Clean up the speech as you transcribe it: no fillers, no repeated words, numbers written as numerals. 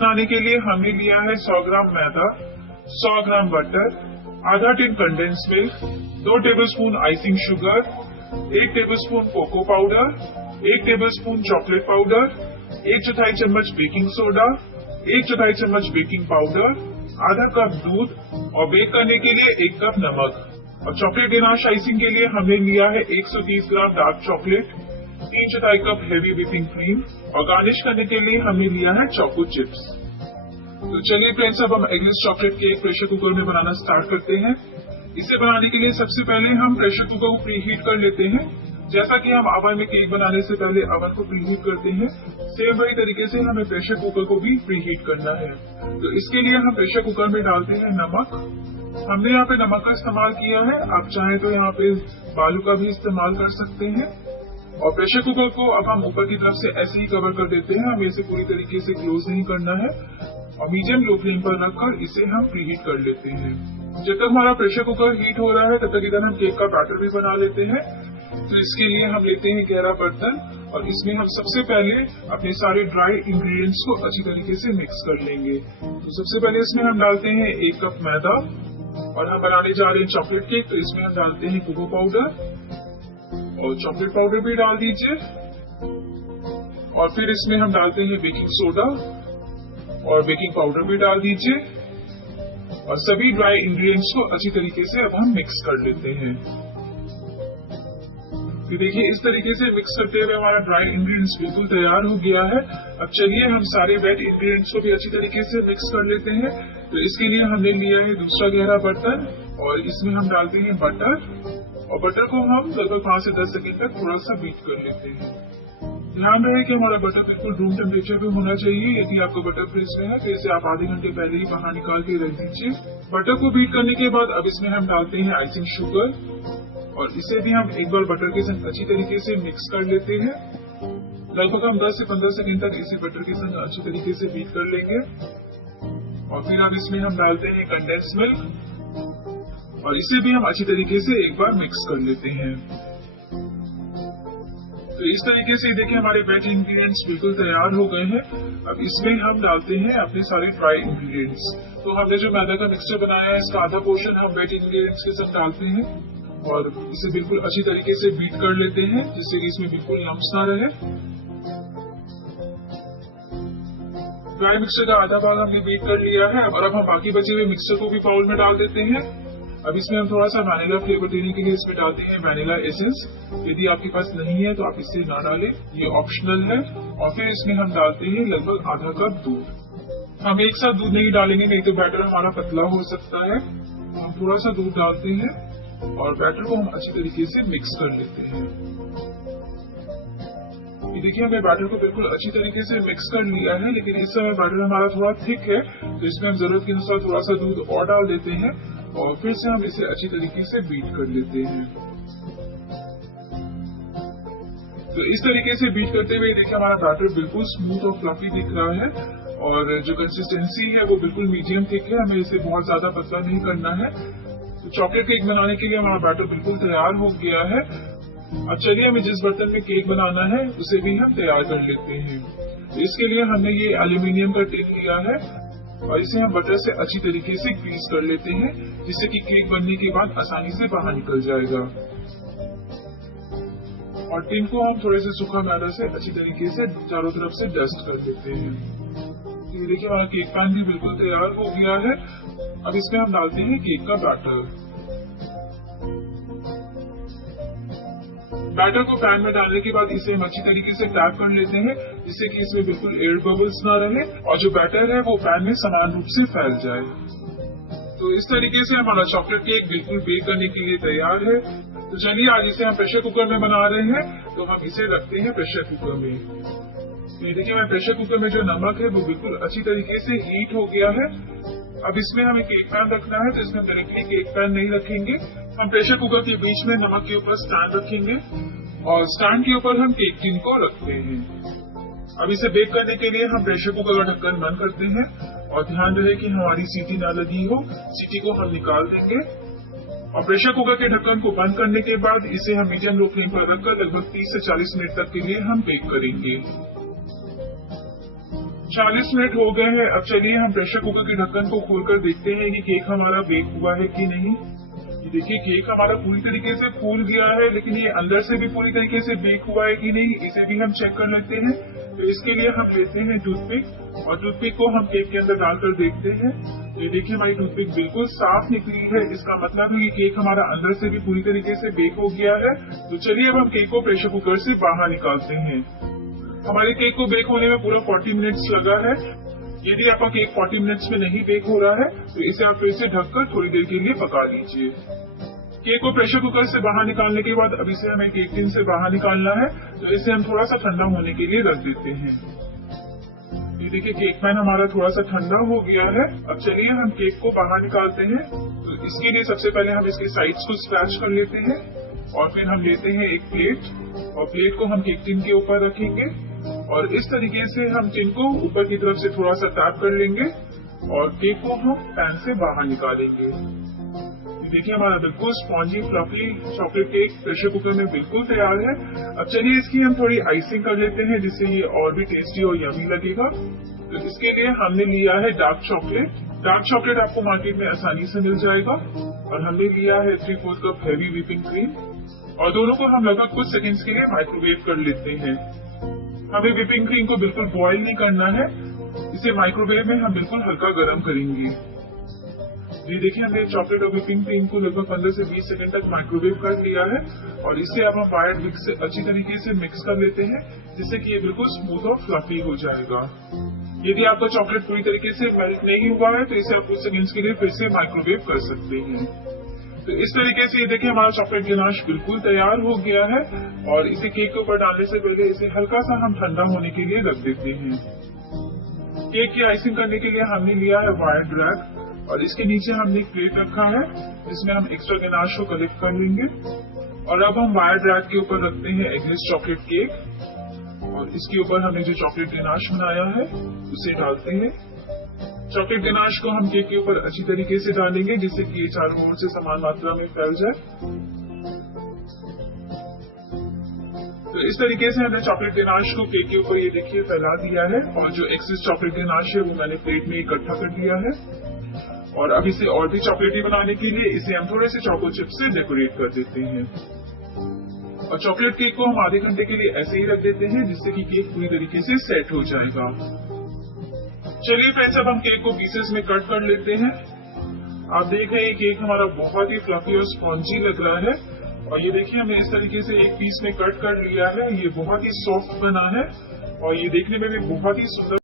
बनाने के लिए हमने लिया है 100 ग्राम मैदा, 100 ग्राम बटर, आधा tin condense milk, 2 tablespoon icing sugar, 1 tablespoon cocoa powder, 1 tablespoon chocolate powder, 1/4 चम्मच बेकिंग सोडा, 1/4 चम्मच बेकिंग पाउडर, आधा कप दूध और बेक करने के लिए 1 कप नमक। और चॉकलेट गेनाश आइसिंग के लिए हमने लिया है 130 gram dark chocolate, 3/4 cup heavy whipping cream और गार्निश करने के लिए हमने लिया है चोको चिप्स। तो चलिए फ्रेंड्स, अब हम eggless chocolate cake pressure cooker में बनाना स्टार्ट करते हैं। इसे बनाने के लिए सबसे पहले हम प्रेशर कुकर को प्रीहीट कर लेते हैं। जैसा कि हम ओवन में केक बनाने से पहले ओवन को प्रीहीट करते हैं, सेम वही तरीके से हमें प्रेशर कुकर को भी प्रीहीट करना है। तो इसके लिए हम प्रेशर कुकर में डालते हैं नमक। हमने यहाँ पे नमक का इस्तेमाल किया है, आप चाहें तो यहाँ पे बालू का भी इस्तेमाल कर सकते हैं। और प्रेशर कुकर को अब हम ऊपर की तरफ से ऐसे ही कवर कर देते हैं, हमें इसे पूरी तरीके से क्लोज नहीं करना है और मीडियम लो फ्लेम पर रखकर इसे हम प्रीहीट कर लेते हैं। जब तक हमारा प्रेशर कुकर हीट हो रहा है तब तक इधर हम केक का बैटर भी बना लेते हैं। तो इसके लिए हम लेते हैं गहरा बर्तन और इसमें हम सबसे पहले अपने सारे ड्राई इंग्रेडिएंट्स को अच्छी तरीके से मिक्स कर लेंगे। तो सबसे पहले इसमें हम डालते हैं 1 कप मैदा और हम बनाने जा रहे हैं चॉकलेट केक, तो इसमें हम डालते हैं कोको पाउडर और चॉकलेट पाउडर भी डाल दीजिए। और फिर इसमें हम डालते हैं बेकिंग सोडा और बेकिंग पाउडर भी डाल दीजिए और सभी ड्राई इंग्रेडिएंट्स को अच्छी तरीके से अब हम मिक्स कर लेते हैं। तो देखिए, इस तरीके से मिक्स करते हुए हमारा ड्राई इंग्रेडिएंट्स बिल्कुल तैयार हो गया है। अब चलिए हम सारे वेट इंग्रेडिएंट्स को भी अच्छी तरीके से मिक्स कर लेते हैं। तो इसके लिए हमने लिया है दूसरा गहरा बर्तन और इसमें हम डालते हैं बटर और बटर को हम लगभग 5 से 10 सेकंड तक थोड़ा सा बीट कर लेते हैं। ध्यान रहे कि हमारा बटर बिल्कुल रूम टेम्परेचर पे होना चाहिए। यदि आपको बटर फ्रिज में है तो इसे आप आधे घंटे पहले ही बाहर निकाल के रख दीजिए। बटर को बीट करने के बाद अब इसमें हम डालते हैं आइसिंग शुगर और इसे भी हम एक बार बटर के संग अच्छी तरीके से मिक्स कर लेते हैं। लगभग हम 10 से 15 सेकंड तक इसे बटर के संग अच्छी तरीके से बीट कर लेंगे। और फिर अब इसमें हम डालते हैं कंडेंस मिल्क और इसे भी हम अच्छी तरीके से एक बार मिक्स कर लेते हैं। तो इस तरीके से देखिए हमारे वेट इंग्रेडिएंट्स बिल्कुल तैयार हो गए हैं। अब इसमें हम डालते हैं अपने सारे ड्राई इंग्रेडिएंट्स। तो हमने जो मैदा का मिक्सचर बनाया है इसका आधा पोर्शन हम वेट इंग्रेडिएंट्स के साथ डालते हैं और इसे बिल्कुल अच्छी तरीके से बीट कर लेते हैं जिससे कि इसमें बिल्कुल लम्स ना रहे। ड्राई मिक्सचर का आधा भाग हमने बीट कर लिया है और अब हम बाकी बचे हुए मिक्सचर को भी बाउल में डाल देते हैं। अब इसमें हम थोड़ा सा वैनिला फ्लेवर देने के लिए इसमें डालते हैं वैनिला एसेंस। यदि आपके पास नहीं है तो आप इसे ना डालें, ये ऑप्शनल है। और फिर इसमें हम डालते हैं लगभग आधा कप दूध। हम एक साथ दूध नहीं डालेंगे, नहीं तो बैटर हमारा पतला हो सकता है। हम थोड़ा सा दूध डालते हैं और बैटर को हम अच्छी तरीके से मिक्स कर लेते हैं। ये देखिए हमने बैटर को बिल्कुल अच्छी तरीके से मिक्स कर लिया है, लेकिन इस समय बैटर हमारा थोड़ा थिक है तो इसमें हम जरूरत के अनुसार थोड़ा सा दूध और डाल देते हैं और फिर से हम इसे अच्छी तरीके से बीट कर लेते हैं। तो इस तरीके से बीट करते हुए देखिए हमारा बैटर बिल्कुल स्मूथ और फ्लफी दिख रहा है और जो कंसिस्टेंसी है वो बिल्कुल मीडियम थिक है, हमें इसे बहुत ज्यादा पतला नहीं करना है। तो चॉकलेट केक बनाने के लिए हमारा बैटर बिल्कुल तैयार हो गया है। अब चलिए हमें जिस बर्तन में केक बनाना है उसे भी हम तैयार कर लेते हैं। तो इसके लिए हमने ये एल्यूमिनियम का टिन लिया है और इसे हम बटर से अच्छी तरीके से ग्रीस कर लेते हैं जिससे कि केक बनने के बाद आसानी से बाहर निकल जाएगा। और टिन को हम थोड़े से सूखा मैदा से अच्छी तरीके से चारों तरफ से डस्ट कर देते हैं। ये देखिए हमारा केक पैन भी बिल्कुल तैयार हो गया है। अब इसमें हम डालते हैं केक का बैटर। बैटर को पैन में डालने के बाद इसे हम अच्छी तरीके से टैप कर लेते हैं जिससे कि इसमें बिल्कुल एयर बबल्स ना रहे और जो बैटर है वो पैन में समान रूप से फैल जाए। तो इस तरीके से हमारा चॉकलेट केक बिल्कुल बेक करने के लिए तैयार है। तो चलिए आज इसे हम प्रेशर कुकर में बना रहे हैं, तो हम इसे रखते हैं प्रेशर कुकर में। ये देखिए मैं प्रेशर कुकर में जो नमक है वो बिल्कुल अच्छी तरीके से हीट हो गया है। अब इसमें हमें केक पैन रखना है तो इसमें डायरेक्टली केक पैन नहीं रखेंगे, हम प्रेशर कुकर के बीच में नमक के ऊपर स्टैंड रखेंगे और स्टैंड के ऊपर हम केक टिन को रखते हैं। अब इसे बेक करने के लिए हम प्रेशर कुकर का ढक्कन बंद करते हैं और ध्यान रहे कि हमारी सीटी ना लगी हो, सीटी को हम निकाल देंगे। और प्रेशर कुकर के ढक्कन को बंद करने के बाद इसे हम मीडियम लो फ्लेम पर रखकर लगभग 30 से 40 मिनट तक के लिए हम बेक करेंगे। 40 मिनट हो गए हैं। अब चलिए हम प्रेशर कुकर के ढक्कन को खोलकर देखते हैं कि केक हमारा बेक हुआ है कि नहीं। ये देखिए केक हमारा पूरी तरीके से फूल गया है, लेकिन ये अंदर से भी पूरी तरीके से बेक हुआ है कि नहीं, इसे भी हम चेक कर लेते हैं। तो इसके लिए हम लेते हैं टूथपिक और टूथपिक को हम केक के अंदर डालकर देखते हैं। ये देखिए हमारी टूथपिक बिल्कुल साफ निकली है, इसका मतलब है कि केक हमारा अंदर से भी पूरी तरीके से बेक हो गया है। तो चलिए अब हम केक को प्रेशर कुकर से बाहर निकालते हैं। हमारे केक को बेक होने में पूरा 40 मिनट्स लगा है। यदि आपका केक 40 मिनट्स में नहीं बेक हो रहा है तो इसे आप फिर से ढककर थोड़ी देर के लिए पका लीजिए। केक को प्रेशर कुकर से बाहर निकालने के बाद अब इसे हमें केक टिन से बाहर निकालना है, तो इसे हम थोड़ा सा ठंडा होने के लिए रख देते हैं। ये देखिए केक पैन हमारा थोड़ा सा ठंडा हो गया है। अब चलिए हम केक को बाहर निकालते हैं। तो इसके लिए सबसे पहले हम इसके साइड्स को स्क्रैच कर लेते हैं और फिर हम लेते हैं एक प्लेट और प्लेट को हम केक टिन के ऊपर रखेंगे और इस तरीके से हम टिन को ऊपर की तरफ से थोड़ा सा टैप कर लेंगे और केक को हम पैन से बाहर निकालेंगे। देखिए हमारा बिल्कुल spongy fluffy chocolate cake pressure cooker में बिल्कुल तैयार है। अब चलिए इसकी हम थोड़ी आइसिंग कर लेते हैं जिससे ये और भी टेस्टी और यमी लगेगा। तो इसके लिए हमने लिया है डार्क चॉकलेट। डार्क चॉकलेट आपको मार्केट में आसानी से मिल जाएगा और हमने लिया है 3/4 कप हैवी व्हिपिंग क्रीम और दोनों को हम लगभग कुछ सेकंड्स के लिए माइक्रोवेव कर लेते हैं। हमें व्हिपिंग क्रीम को बिल्कुल बॉयल नहीं करना है, इसे माइक्रोवेव में हम बिल्कुल हल्का गर्म करेंगे। ये देखिए हमने चॉकलेट और व्हिपिंग क्रीम को लगभग 15 से 20 सेकंड तक माइक्रोवेव कर लिया है और इसे अब हम वायर विस्क से अच्छी तरीके से मिक्स कर लेते हैं जिससे कि ये बिल्कुल स्मूथ और फ्लफी हो जाएगा। यदि आपका चॉकलेट पूरी तरीके से मेल्ट नहीं हुआ है तो इसे आप कुछ सेकंड्स के लिए फिर से माइक्रोवेव कर सकते हैं। तो इस तरीके से ये देखिए हमारा चॉकलेट गनाश बिल्कुल तैयार हो गया है और इसे केक के ऊपर डालने से पहले इसे हल्का सा हम ठंडा होने के लिए रख देते हैं। केक की आइसिंग करने के लिए हमने लिया है वायर रैक और इसके नीचे हमने एक प्लेट रखा है जिसमें हम एक्स्ट्रा गनाश को कलेक्ट कर लेंगे और अब हम वायर रैक के ऊपर रखते हैं एगलेस चॉकलेट केक और इसके ऊपर हमने जो चॉकलेट गनाश बनाया है उसे डालते हैं। चॉकलेट गनाश को हम केक के ऊपर अच्छी तरीके से डालेंगे जिससे कि ये चारों ओर से समान मात्रा में फैल जाए। तो इस तरीके से हमने चॉकलेट गनाश को केक के ऊपर ये देखिए फैला दिया है और जो एक्सेस चॉकलेट गनाश है वो मैंने प्लेट में इकट्ठा कर दिया है और अब इसे और भी चॉकलेटी बनाने के लिए इसे हम थोड़े से चॉको चिप से डेकोरेट कर देते हैं और चॉकलेट केक को हम आधे घंटे के लिए ऐसे ही रख देते हैं जिससे कि केक पूरी तरीके से सेट हो जाएगा। चलिए फ्रेंड्स अब हम केक को पीसेस में कट कर लेते हैं। आप देख रहे हैं केक हमारा बहुत ही फ्लफी और स्पॉन्जी लग रहा है और ये देखिए हमने इस तरीके से एक पीस में कट कर लिया है। ये बहुत ही सॉफ्ट बना है और ये देखने में भी बहुत ही सुंदर